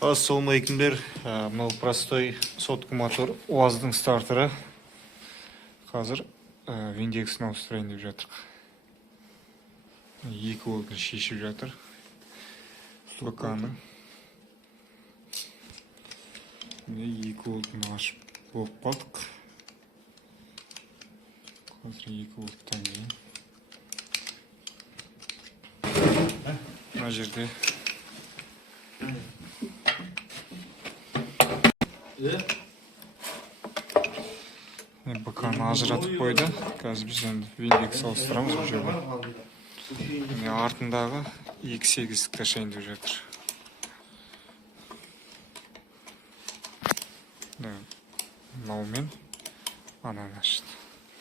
Ассалаумалейкумдер. Мынау простой сотка мотор УАЗдың стартері. Қазір Виндексін ауыстырайын деп жатыр. 2 volтын шешіп жатыр. БК-ның 2 volтын ашып болып қалдық. Қазір 2 volттан кейін. Мына жерде БК-ны ажыратып қойды. Қазір біз енді Виндекс ауыстырамыз бұл жерде. Артындағы 2.8-ді ташайын деп жатыр. Мынаумен ананы ашты.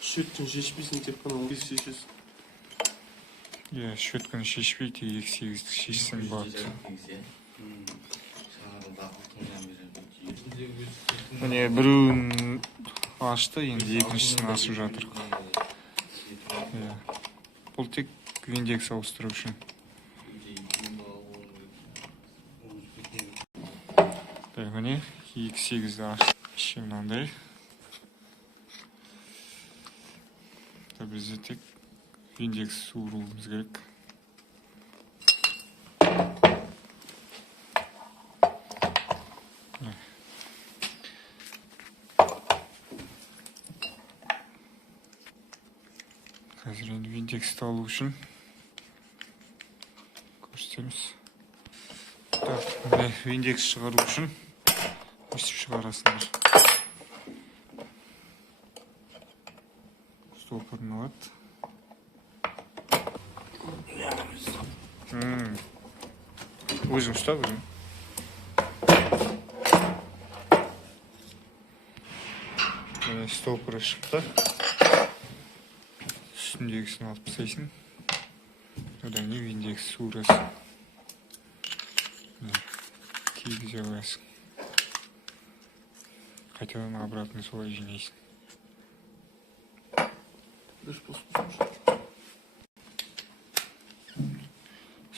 Шөткін шешпейсің, тек қана 2 шешесің. Шөткін шешпей, тек 2.8-ді шешсең болады. Міне біреуін ашты, енді екіншісін ашып жатыр. Бұл тек Виндекс ауыстыру үшін. Міне 2.8-ді ашты. Іші мынандай. Бізде тек Виндекс суыруымыз керек. Қазір енді Виндексті алу үшін көрсетеміз. Виндекс шығару үшін өстіп шығарасыңдар. Стопырын алады. Өзің ұстап өзің. Стопыры шықты. Үстіндегісін алып тастайсың. Одан кейін Виндекс суырасың. Кигізе қоясың. Қайтадан обратно солай жинайсың.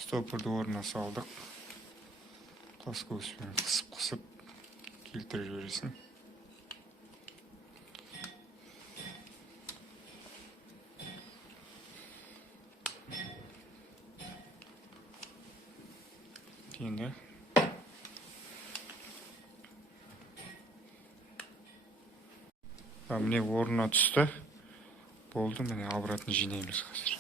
Стопырды орнына салдық. Плоскостьпен қысып келтіріп жібересің. Енді міне орнына түсті. Болды, міне обратно жинаймыз қазір.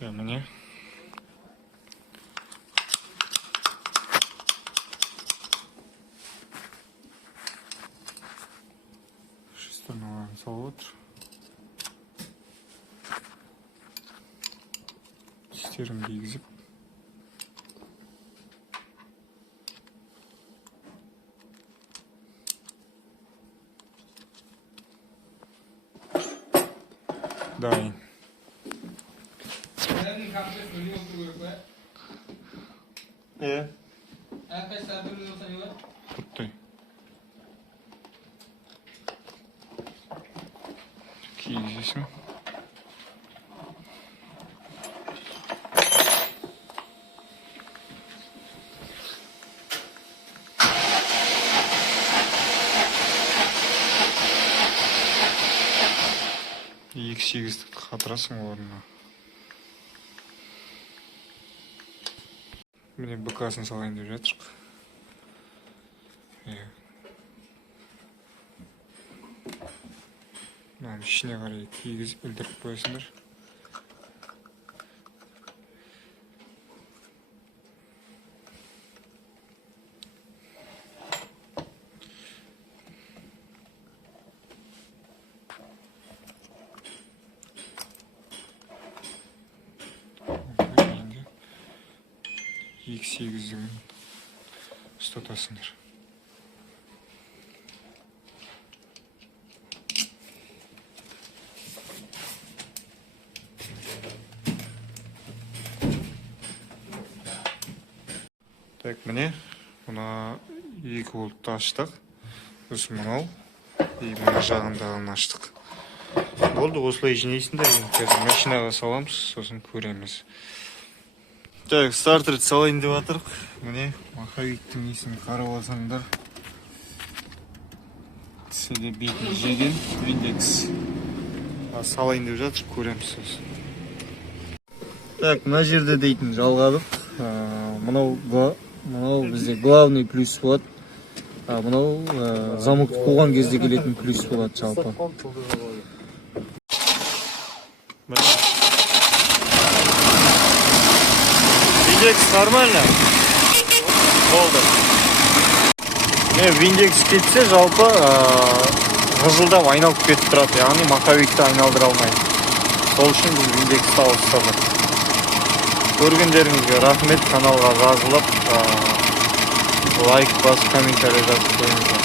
Міне шестерналарын салып отыр. Тістерін кигізіп дайын. Құттай. Кигізесің. Екі сегізді қатырасың орнына. Міне БК-сын салайын деп жатырық. Ішіне қарай кигізіп ілдіріп қойасыңдар. Енді 2.8-дің ұстатасыңдар. Так, міне, мына 2 voltты аштық. Сосын мынау и мына жағындағын аштық. Болды, осылай жинайсыңдар, енді қазір машинаға саламыз, сосын көреміз. Так, стартерді салайын деп жатырық. Міне, маховиктің несін қарап алсаңдар. Тісі бетін жеген Виндекс. Салайын деп жатыр, көреміз сосын. Так, мына жерде дейтін жалғадық. Мынау бізде главный плюс болады. Мынау замок қуған кезде келетін плюс болады жалпы. Виндекс нормально? Болды. Виндекс кетсе жалпы ғыжылдап айналып кетіп тұрады, яғни маховикті айналдыра алмайды. Сол үшін біз Виндексті ауыстырдық. Көргендеріңізге рахмет, каналға жазылып, лайк басып, комментарий жазып қойыңыздар.